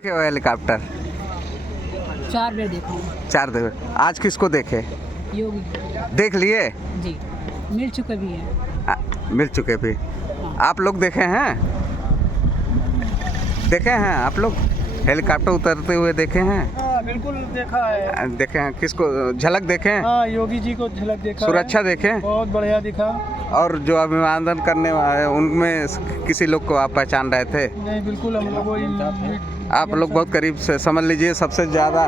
देखे हो हेलीकॉप्टर? 4 बार देखा हूँ। 4 देखे। आज किसको देखे? योगी देख लिए? जी मिल चुके भी हैं। मिल चुके भी। आप लोग देखे हैं? देखे हैं आप लोग हेलीकॉप्टर उतरते हुए देखे हैं? हाँ बिल्कुल देखा है। देखे हैं। किसको झलक देखे हैं? हाँ योगी जी को झलक देखा सुरक्षा है। देखे? बहुत बढ़िया दिखा। और जो अभिवादन करने वाले उनमें किसी लोग को आप पहचान रहे थे? नहीं बिल्कुल हम लोग आप लोग बहुत करीब से समझ लीजिए सबसे ज़्यादा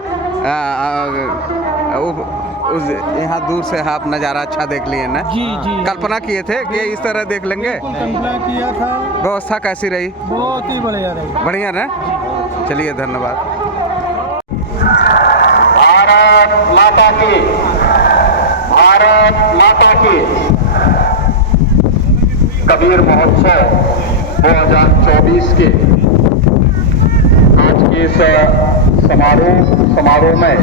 यहाँ दूर से आप नज़ारा अच्छा देख लिए ना? जी जी कल्पना किए थे कि इस तरह देख लेंगे? बिल्कुल कल्पना किया था। व्यवस्था कैसी रही? बहुत ही बढ़िया रही। बढ़िया ना? चलिए धन्यवाद। भारत माता की, भारत माता की। कबीर महोत्सव 2024 के आज के इस समारोह में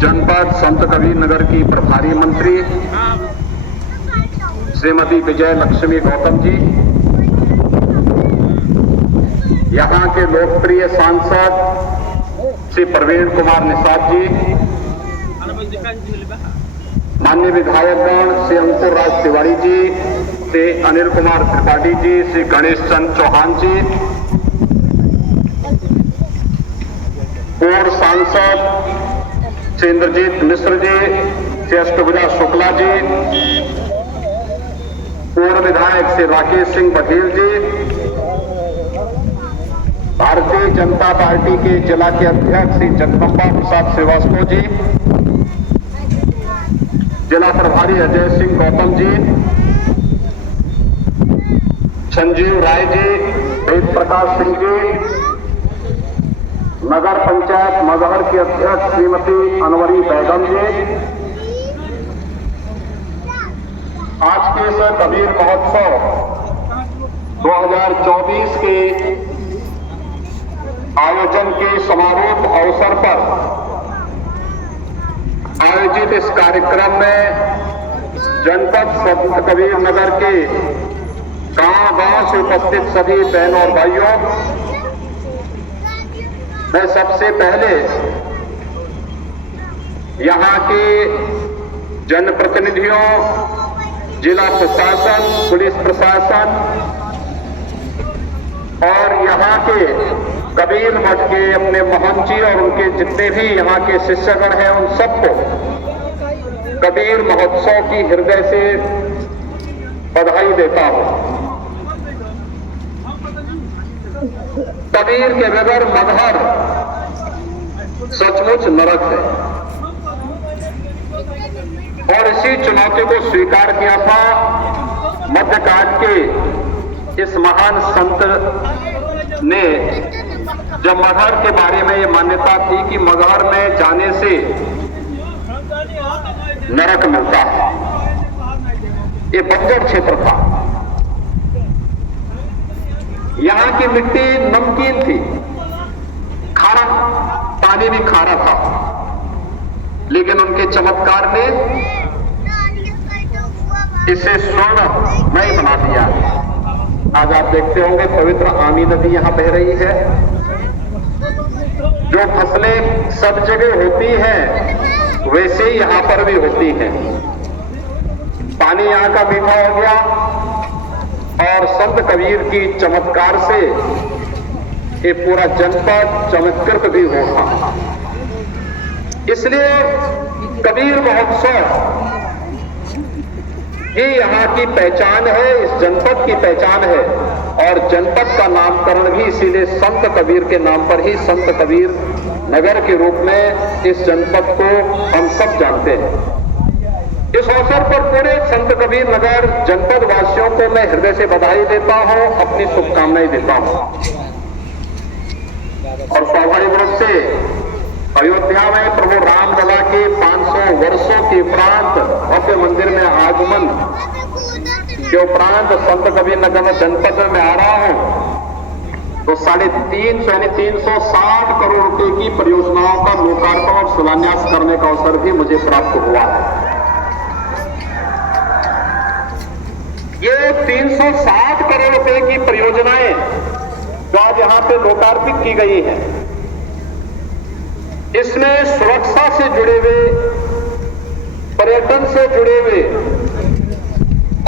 जनपद संत कबीर नगर की प्रभारी मंत्री श्रीमती विजय लक्ष्मी गौतम जी, यहाँ के लोकप्रिय सांसद श्री प्रवीण कुमार निषाद जी, माननीय विधायकगण श्री अंकुर राज तिवारी जी, श्री अनिल कुमार त्रिपाठी जी, श्री गणेश चंद चौहान जी, पूर्व सांसद श्री इंद्रजीत मिश्र जी, श्री अष्टभुजा शुक्ला जी, पूर्व विधायक श्री राकेश सिंह बघेल जी, भारतीय जनता पार्टी के जिला के अध्यक्ष श्री जगदम्बा प्रसाद श्रीवास्तव जी, जिला प्रभारी अजय सिंह गौतम जी, संजीव राय जी, वेद प्रकाश सिंह जी, नगर पंचायत मगहर की अध्यक्ष श्रीमती अनवरी बैगम जी, आज के इस कबीर महोत्सव 2024 के आयोजन के समारोह अवसर पर आयोजित इस कार्यक्रम में जनपद संत कबीर नगर के गांव-गांव से उपस्थित सभी बहनों और भाइयों, मैं सबसे पहले यहाँ के जनप्रतिनिधियों, जिला प्रशासन, पुलिस प्रशासन और यहाँ के कबीर मठ के अपने महंत जी और उनके जितने भी यहाँ के शिष्यगण हैं उन सबको कबीर महोत्सव की हृदय से बधाई देता हूँ। कबीर के बगैर मगहर सचमुच नरक है और इसी चुनौती को स्वीकार किया था मध्यकाल के इस महान संत ने, जब मगहर के बारे में ये मान्यता थी कि मगहर में जाने से नरक मिलता है। ये बंजर क्षेत्र था, यहाँ की मिट्टी नमकीन थी, खारा पानी भी खारा था, लेकिन उनके चमत्कार ने इसे स्वर्णमय बना दिया। आज आप देखते होंगे पवित्र आमी नदी यहाँ बह रही है। जो फसलें सब जगह होती हैं वैसे ही यहाँ पर भी होती हैं। पानी यहाँ का मीठा हो गया और संत कबीर की चमत्कार से ये पूरा जनपद चमत्कृत भी होगा। इसलिए कबीर महोत्सव ये यहाँ की पहचान है, इस जनपद की पहचान है और जनपद का नामकरण भी इसीलिए संत कबीर के नाम पर ही संत कबीर नगर के रूप में इस जनपद को हम सब जानते हैं। इस अवसर पर पूरे संत कबीर नगर जनपद वासियों को मैं हृदय से बधाई देता हूं, अपनी शुभकामनाएं देता हूं और स्वाभाविक रूप से अयोध्या में प्रभु रामलला के 500 वर्षों के उपरांत भव्य मंदिर में आगमन के उपरांत संत कबीर नगर जनपद में मैं आ रहा हूं तो 360 करोड़ रुपए की परियोजनाओं का लोकार्पण और शिलान्यास करने का अवसर भी मुझे प्राप्त हुआ है। ये 360 करोड़ रुपए रुपए की परियोजनाएं जो आज यहां पे लोकार्पित की गई हैं, इसमें सुरक्षा से जुड़े हुए, पर्यटन से जुड़े हुए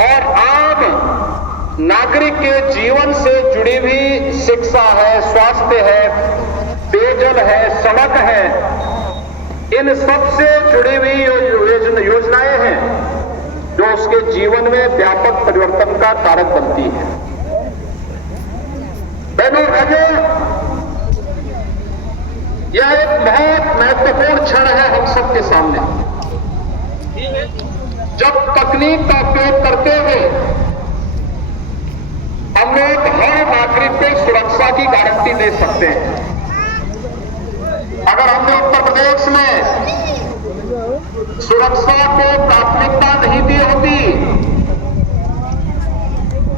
और आम नागरिक के जीवन से जुड़ी हुई शिक्षा है, स्वास्थ्य है, पेयजल है, सड़क है, इन सब से जुड़ी हुई योजनाएं हैं जो उसके जीवन में व्यापक परिवर्तन का कारक बनती है। बहनों भाइयों, यह एक बहुत महत्वपूर्ण क्षण है हम सबके सामने, जब तकनीक का उपयोग करते हुए हम लोग हर नागरिक को सुरक्षा की गारंटी दे सकते हैं। अगर हमने उत्तर प्रदेश में सुरक्षा को प्राथमिकता नहीं दी होती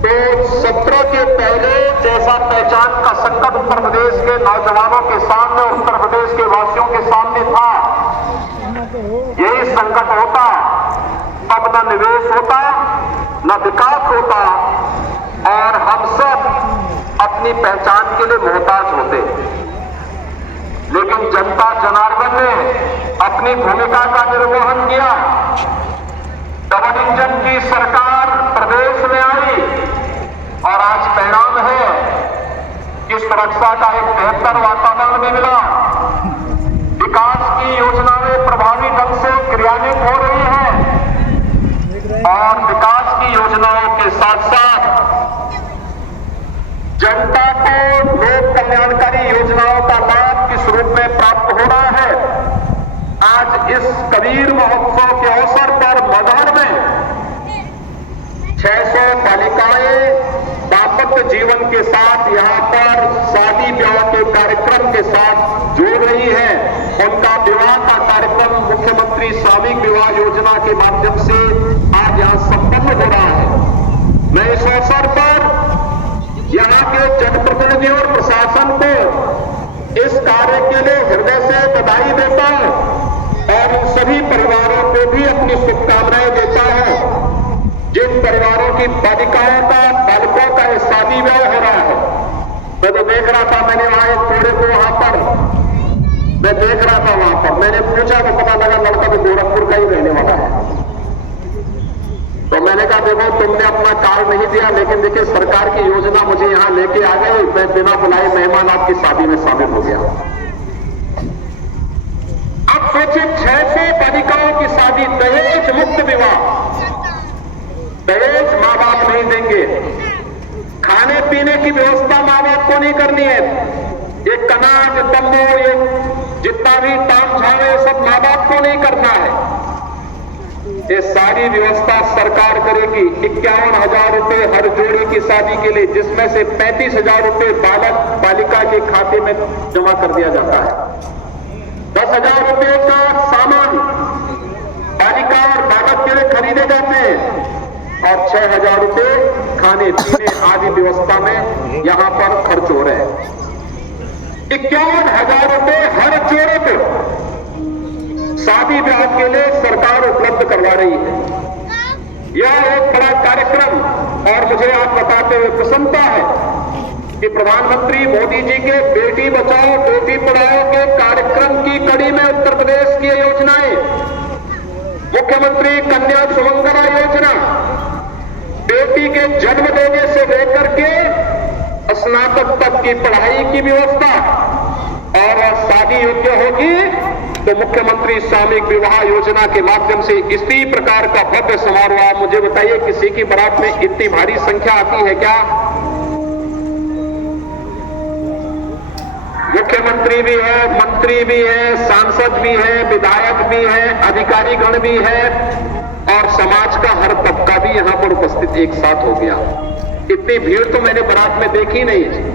तो सत्र के पहले जैसा पहचान का संकट उत्तर प्रदेश के नौजवानों के सामने, उत्तर प्रदेश के वासियों के सामने था, यही संकट होता तब न निवेश होता, न विकास होता और हम सब अपनी पहचान के लिए मोहताज होते। लेकिन जनता जनार्दन ने अपनी भूमिका का निर्वहन किया। डबल इंजन की सरकार प्रदेश में आई और आज परिणाम है कि सुरक्षा का एक बेहतर वातावरण भी मिला, विकास की योजनाएं प्रभावी ढंग से क्रियान्वित हो रही हैं और विकास की योजनाओं के साथ साथ जनता को लोक कल्याणकारी योजनाओं का लाभ किस रूप में प्राप्त हो रहा है। आज इस कबीर महोत्सव के अवसर पर मगहर में 600 बालिकाएं दाम्पत्य जीवन के साथ यहां पर शादी ब्याह के कार्यक्रम के साथ जुड़ रही हैं। उनका विवाह का कार्यक्रम मुख्यमंत्री सामूहिक विवाह योजना के माध्यम से आज यहां संपन्न हो रहा है। मैं इस अवसर पर यहां के जनप्रतिनिधियों और प्रशासन को इस कार्य के लिए हृदय से बधाई देता हूं और इन सभी परिवारों को भी अपनी शुभकामनाएं देता हूं जिन परिवारों की बालिकाओं का, बालकों का शादी ब्याह हो रहा है। मैं तो देख रहा था, मैंने वहां एक थोड़े को वहां पर मैं देख रहा था, वहां पर मैंने पूछा तो पता लगा लड़का तो गोरखपुर का ही रहने वाला है। तो मैंने कहा देखो तुमने अपना कार्ड नहीं दिया, लेकिन देखिए सरकार की योजना मुझे यहां लेके आ गई, मैं बिना बुलाए मेहमान आपकी शादी में शामिल हो गया। अब सोचिए 600 बालिकाओं की शादी, दहेज मुक्त विवाह, दहेज मां बाप नहीं देंगे, खाने पीने की व्यवस्था मां बाप को नहीं करनी है, ये कनाज तंबू ये जितना भी ताम झाम है सब मां बाप को नहीं करना है। ये सारी व्यवस्था सरकार करेगी। 51,000 रुपए हर जोड़ी की शादी के लिए, जिसमें से 35,000 रुपए बालक बालिका के खाते में जमा कर दिया जाता है। 10,000 रुपए का सामान बालिका और बालक के लिए खरीदे जाते हैं और 6,000 रुपए खाने पीने आदि व्यवस्था में यहां पर खर्च हो रहे हैं। 51,000 रुपए हर जोड़े को शादी ब्याह के लिए सरकार उपलब्ध करवा रही है। यह एक बड़ा कार्यक्रम और मुझे आप बताते हुए प्रसन्नता है कि प्रधानमंत्री मोदी जी के बेटी बचाओ बेटी पढ़ाओ के कार्यक्रम की कड़ी में उत्तर प्रदेश की योजनाएं, मुख्यमंत्री कन्या सुमंगला योजना, बेटी के जन्म देने से लेकर के स्नातक तक की पढ़ाई की व्यवस्था और शादी योग्य होगी तो मुख्यमंत्री सामूहिक विवाह योजना के माध्यम से इसी प्रकार का भव्य समारोह। आप मुझे बताइए किसी की बारात में इतनी भारी संख्या आती है क्या? मुख्यमंत्री भी है, मंत्री भी है, सांसद भी है, विधायक भी है, अधिकारी गण भी है और समाज का हर तबका भी यहां पर उपस्थित एक साथ हो गया। इतनी भीड़ तो मैंने बारात में देखी नहीं,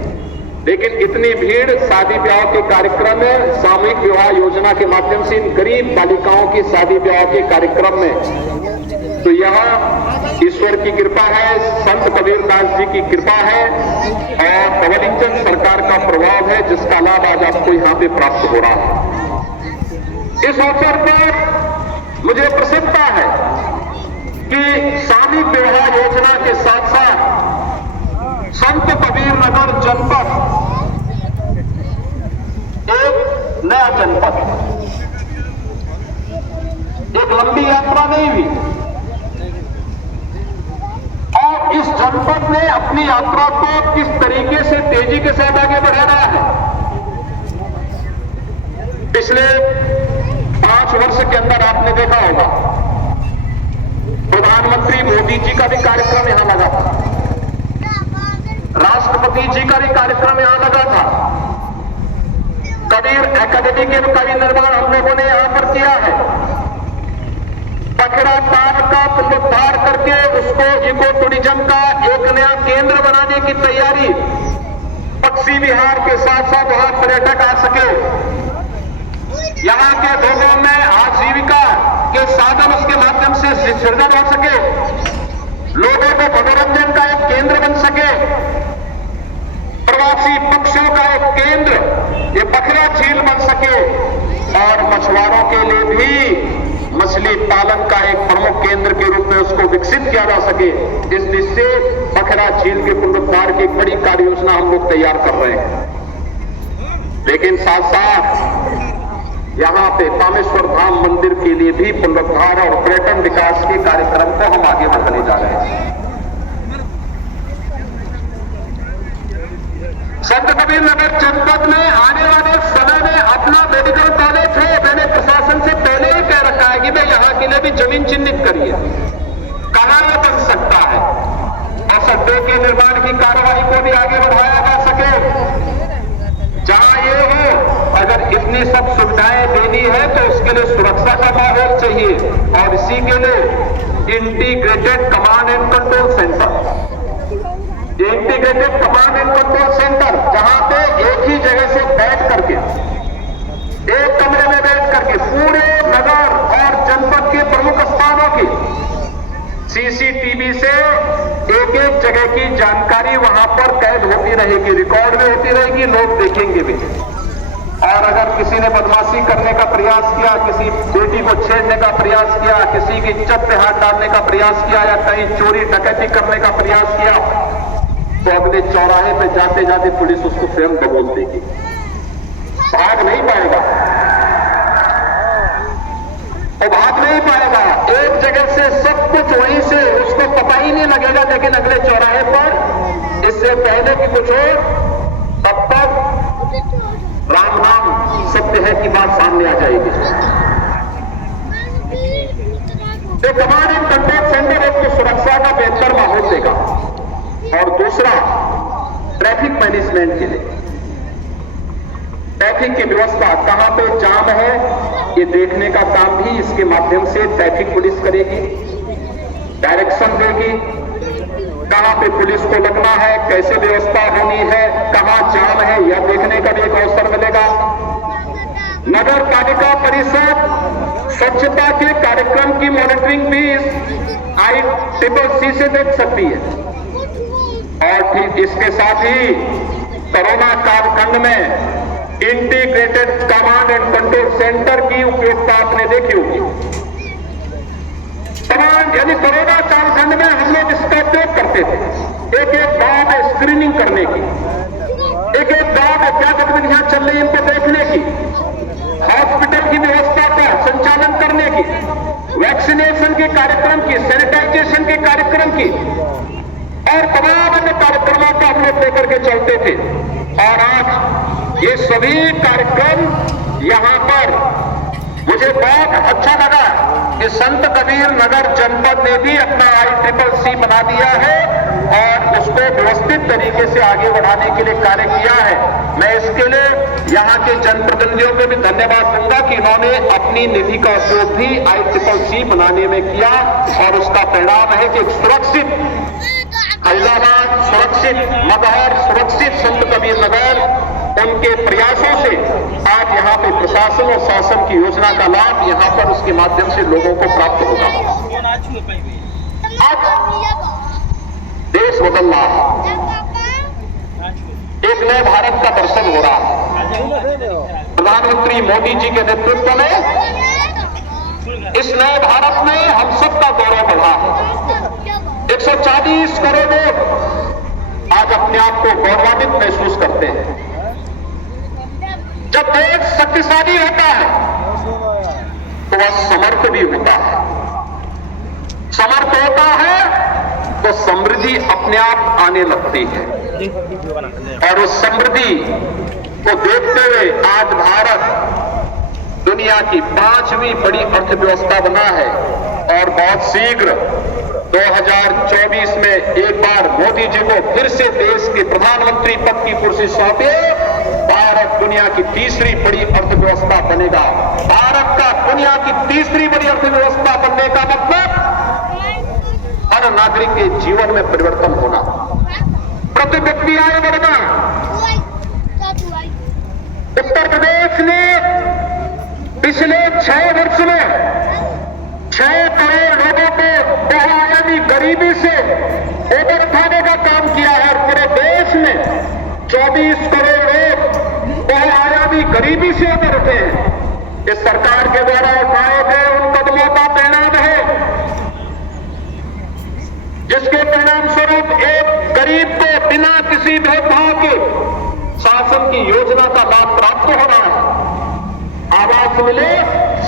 लेकिन इतनी भीड़ शादी ब्याह के कार्यक्रम में सामूहिक विवाह योजना के माध्यम से इन गरीब बालिकाओं की शादी ब्याह के कार्यक्रम में, तो यह ईश्वर की कृपा है, संत कबीरदास जी की कृपा है और डबल इंजन सरकार का प्रभाव है जिसका लाभ आज आपको यहां पे प्राप्त हो रहा है। इस अवसर पर मुझे प्रसन्नता है कि सामूहिक विवाह योजना के साथ साथ संत कबीर नगर जनपद एक नया जनपद, एक लंबी यात्रा नहीं हुई और इस जनपद ने अपनी यात्रा को किस तरीके से तेजी के साथ आगे बढ़ा रहा है। पिछले 5 वर्ष के अंदर आपने देखा होगा प्रधानमंत्री मोदी जी का भी कार्यक्रम यहां लगा था, राष्ट्रपति जी का भी कार्यक्रम यहां लगा था, कबीर एकेडमी का भी निर्माण हम लोगों ने यहां पर किया है। पखड़ा ताल का पुनरुद्धार करके उसको इको टूरिज्म का एक नया केंद्र बनाने की तैयारी, पक्षी विहार के साथ साथ वहां पर्यटक आ सके, यहां के लोगों में आजीविका के साधन उसके माध्यम से सृजन हो सके, लोगों को मनोरंजन का एक केंद्र बन सके, प्रवासी पक्षियों का एक केंद्र ये बखरा झील बन सके और मछुआरों के लिए भी मछली पालन का एक प्रमुख केंद्र के रूप में उसको विकसित किया जा सके। इस दृष्टि से बखरा झील के पुनरुद्धार की एक बड़ी कार्य योजना हम लोग तैयार कर रहे हैं। लेकिन साथ साथ यहां पे कामेश्वर धाम मंदिर के लिए भी पुनरुद्धार और पर्यटन विकास के कार्यक्रम को हम आगे बढ़ाने जा रहे हैं। संत कबीर नगर जनपद में आने वाले समय में अपना मेडिकल कॉलेज हो, मैंने प्रशासन से पहले ही कह रखा है कि भाई यहां के लिए भी जमीन चिन्हित करिए, कहां यह बन सकता है और सड्डे के निर्माण की कार्रवाई को भी आगे बढ़ाया जा सके। जहां ये हो, अगर इतनी सब सुविधाएं देनी है तो उसके लिए सुरक्षा का माहौल चाहिए और इसी के लिए integrated command and control centre, integrated command and control centre जहां पे एक ही जगह से बैठ करके, एक कमरे में बैठ करके पूरे नगर और जनपद के प्रमुख स्थानों की सीसीटीवी से एक एक जगह की जानकारी वहां पर कैद होती रहेगी, रिकॉर्ड में होती रहेगी, लोग देखेंगे भी। और अगर किसी ने बदमाशी करने का प्रयास किया, किसी बेटी को छेड़ने का प्रयास किया, किसी की इज्जत पे हाथ डालने का प्रयास किया या कहीं चोरी डकैती करने का प्रयास किया, तो अगले चौराहे पे जाते जाते पुलिस उसको स्वयं दबोच देगी, भाग नहीं पाएगा, तो भाग नहीं पाएगा। एक जगह से सब कुछ वहीं से उसको पता ही नहीं लगेगा, लेकिन अगले चौराहे पर इससे पहले कि कुछ हो तब तक राम नाम सत्य है की बात सामने आ जाएगी। तो कमांड एंड कंट्रोल सेंटर एक तो सुरक्षा का बेहतर माहौल देगा और दूसरा ट्रैफिक मैनेजमेंट के लिए ट्रैफिक की व्यवस्था, कहां पे जाम है ये देखने का काम भी इसके माध्यम से ट्रैफिक पुलिस करेगी, डायरेक्शन देगी, कहां पे पुलिस को लगना है, कैसे व्यवस्था होनी है, कहां जाम है यह देखने का भी एक अवसर मिलेगा। नगर पालिका परिषद स्वच्छता के कार्यक्रम की मॉनिटरिंग भी ICCC से देख सकती है और ठीक इसके साथ ही कोरोना कालखंड में integrated command and control centre की उपयोगिता आपने देखी होगी। तमाम यानी कोरोना कालखंड में हम लोग इसका उपयोग करते थे, एक एक गांव में स्क्रीनिंग करने की, एक एक गांव में क्या गतिविधियां चल रही इनको देखने की, हॉस्पिटल की व्यवस्था का संचालन करने की, वैक्सीनेशन के कार्यक्रम की, सैनिटाइजेशन के कार्यक्रम की और तमाम अन्य कार्यक्रमों को हम लोग लेकर के चलते थे। और आज ये सभी कार्यक्रम यहां पर मुझे बहुत अच्छा लगा कि संत कबीर नगर जनपद ने भी अपना ICCC बना दिया है और उसको व्यवस्थित तरीके से आगे बढ़ाने के लिए कार्य किया है। मैं इसके लिए यहाँ के जनप्रतिनिधियों को भी धन्यवाद दूंगा कि इन्होंने अपनी निधि का उपयोग भी ICCC बनाने में किया और उसका परिणाम है कि एक सुरक्षित इलाहाबाद, सुरक्षित मगहर, सुरक्षित संत कबीर नगर, उनके प्रयासों से आज यहाँ पे प्रशासन और शासन की योजना का लाभ यहाँ पर उसके माध्यम से लोगों को प्राप्त होगा। आज देश बदल रहा है, एक नए भारत का दर्शन हो रहा है। प्रधानमंत्री मोदी जी के नेतृत्व में इस नए भारत में हम सबका गौरव बढ़ा है। 140 करोड़ लोग आज अपने आप को गौरवान्वित महसूस करते हैं। जब देश शक्तिशाली होता है तो वह समर्थ भी होता है। समर्थ होता है तो समृद्धि अपने आप आने लगती है, और उस समृद्धि को देखते हुए आज भारत दुनिया की 5वीं बड़ी अर्थव्यवस्था बना है। और बहुत शीघ्र 2024 में एक बार मोदी जी को फिर से देश के प्रधानमंत्री पद की कुर्सी सौंपे, भारत दुनिया की 3री बड़ी अर्थव्यवस्था बनेगा। भारत का दुनिया की 3री बड़ी अर्थव्यवस्था बनने का मतलब हर नागरिक के जीवन में परिवर्तन होना, प्रति व्यक्ति आय बढ़ना। उत्तर प्रदेश ने पिछले 6 वर्ष में 6 करोड़ लोगों को बहुआयामी गरीबी से ऊपर उठाने का काम किया है, और पूरे देश में 24 करोड़ लोग बहुआयामी गरीबी से ऊपर उठे हैं। इस सरकार के द्वारा उठाए गए उन कदमों का परिणाम है, जिसके परिणाम स्वरूप एक गरीब को बिना किसी भेदभाव के शासन की योजना का लाभ प्राप्त हो रहा है। आवास मिले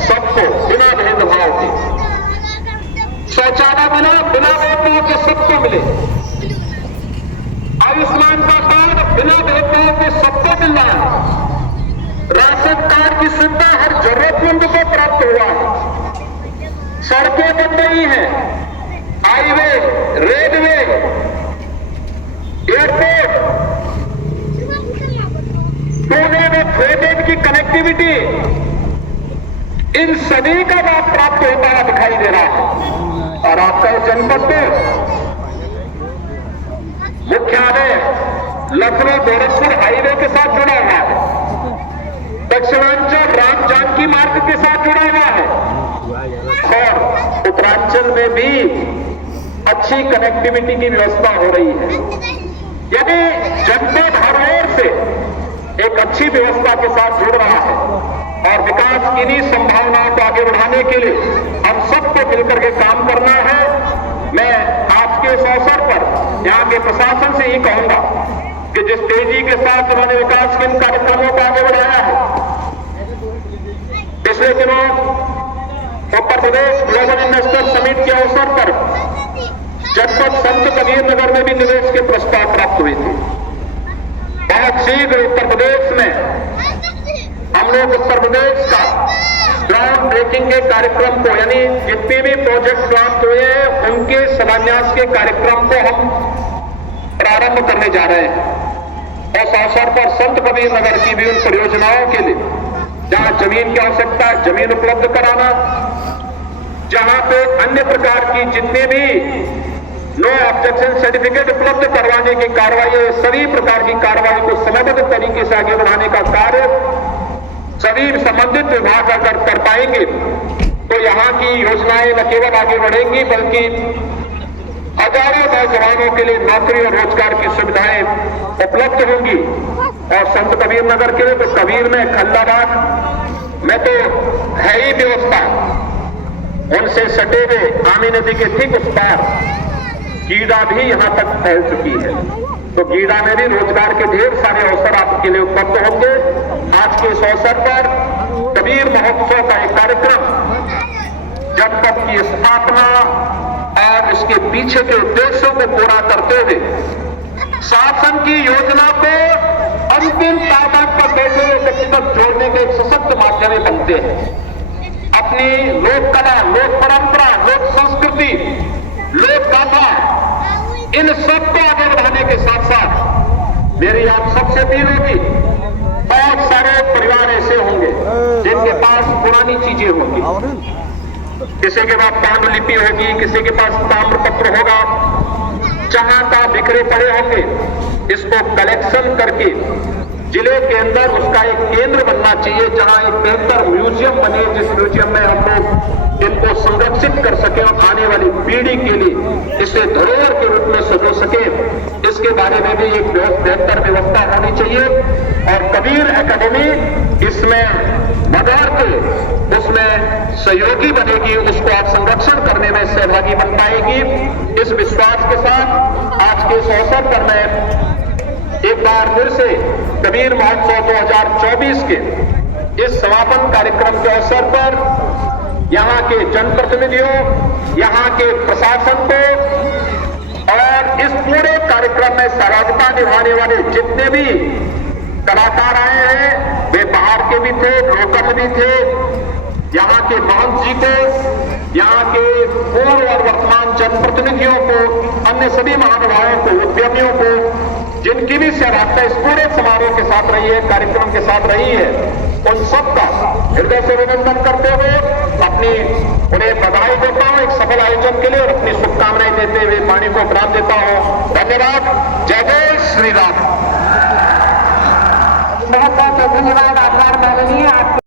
सबको बिना भेदभाव के, शौचालय मिला बिना भेदभाव के सबको मिले, आयुष्मान का कार्ड बिना भेदभाव के सबको मिल रहा है, राशन कार्ड की सुविधा हर जरूरतमंद को प्राप्त हुआ है, सड़कें बन रही हैं, हाईवे, रेलवे, एयरपोर्ट, पुणे में फ्रेटेड की कनेक्टिविटी, इन सभी का लाभ प्राप्त होता है दिखाई दे रहा है। और आपका जनपद में मुख्यालय लखनऊ गोरखपुर हाईवे के साथ जुड़ा हुआ है, दक्षिणांचल राम जानकी मार्ग के साथ जुड़ा हुआ है, और उत्तरांचल में भी अच्छी कनेक्टिविटी की व्यवस्था हो रही है। यदि जनपद हर ओर से एक अच्छी व्यवस्था के साथ जुड़ रहा है, और विकास की इन्हीं संभावनाओं को आगे बढ़ाने के लिए हम सबको मिलकर के काम करना है। मैं आज के इस अवसर पर यहाँ के प्रशासन से ही कहूंगा कि जिस तेजी के साथ उन्होंने विकास के इन कार्यक्रमों को आगे बढ़ाया है, पिछले दिनों Uttar Pradesh global investor summit के अवसर पर जनपद संत कबीर नगर में भी निवेश के प्रस्ताव प्राप्त हुए थे। बहुत शीघ्र उत्तर प्रदेश में हम लोग उत्तर प्रदेश का ग्राउंड ब्रेकिंग के कार्यक्रम को, यानी जितने भी प्रोजेक्ट प्राप्त हुए हैं उनके शिलान्यास के कार्यक्रम को हम प्रारंभ करने जा रहे हैं। उस अवसर पर संत कबीर नगर की भी उन परियोजनाओं के लिए जहां जमीन की आवश्यकता है जमीन उपलब्ध कराना, जहां पे अन्य प्रकार की जितने भी नो ऑब्जेक्शन सर्टिफिकेट उपलब्ध करवाने की कार्रवाई, सभी प्रकार की कार्रवाई को समयबद्ध तरीके से आगे बढ़ाने का कार्य सभी संबंधित विभाग अगर कर पाएंगे तो यहाँ की योजनाएं न केवल आगे बढ़ेंगी बल्कि हजारों नौजवानों के लिए नौकरी और रोजगार की सुविधाएं उपलब्ध होंगी। और संत कबीर नगर के लिए तो कबीर में खल्लाबाग में तो है ही व्यवस्था, उनसे सटे हुए आमी नदी के ठीक उस पार गीडा भी यहाँ तक फैल चुकी है, तो गीडा में भी रोजगार के ढेर सारे अवसर आपके लिए उपलब्ध होंगे। आज के इस अवसर पर कबीर महोत्सव का एक कार्यक्रम जनपद की स्थापना और इसके पीछे के उद्देश्यों को पूरा करते हुए शासन की योजना को अंतिम तादाद पर बैठे हुए व्यक्ति तक जोड़ने के एक सशक्त माध्यम बनते हैं। अपनी लोक कला, लोक परंपरा, लोक संस्कृति, लोक गाथा, इन सबको आगे बढ़ाने के साथ साथ मेरी आप सबसे अपील होगी, बहुत सारे परिवार ऐसे होंगे जिनके पास पुरानी चीजें होंगी, किसी के पास पांडुलिपि होगी, किसी के पास ताम्रपत्र होगा, जहां का बिखरे पड़े होंगे, इसको कलेक्शन करके जिले के अंदर उसका एक केंद्र बनना चाहिए जहां एक बेहतर म्यूजियम बने, जिस म्यूजियम में हम लोग इनको संरक्षित कर सके और आने वाली पीढ़ी के लिए इसे धरोहर के रूप में सजो सके, इसके बारे में भी एक बेहतर व्यवस्था होनी चाहिए। और कबीर एकेडमी इसमें मदर के उसमें सहयोगी बनेगी, उसको आप संरक्षण करने में सहभागी बन पाएगी। इस विश्वास के साथ आज के इस अवसर पर मैं एक बार फिर से कबीर महोत्सव 2024 के इस समापन कार्यक्रम के अवसर पर यहाँ के जनप्रतिनिधियों, यहाँ के प्रशासन को और इस पूरे कार्यक्रम में सहभागिता निभाने वाले जितने भी कलाकार आए हैं, वे बाहर के भी थे, लोकल भी थे, यहाँ के महंत जी को, यहाँ के पूर्व और वर्तमान जनप्रतिनिधियों को, अन्य सभी महानुभावों को, उद्यमियों को, जिनकी भी सहभागिता इस पूरे समारोह के साथ रही है, कार्यक्रम के साथ रही है, उन सबका हृदय से अभिनंदन करते हुए उन्हें बधाई देता हूं एक सफल आयोजन के लिए और अपनी शुभकामनाएं देते हुए वाणी को विराम देता हूं। धन्यवाद। जय जय श्री राम।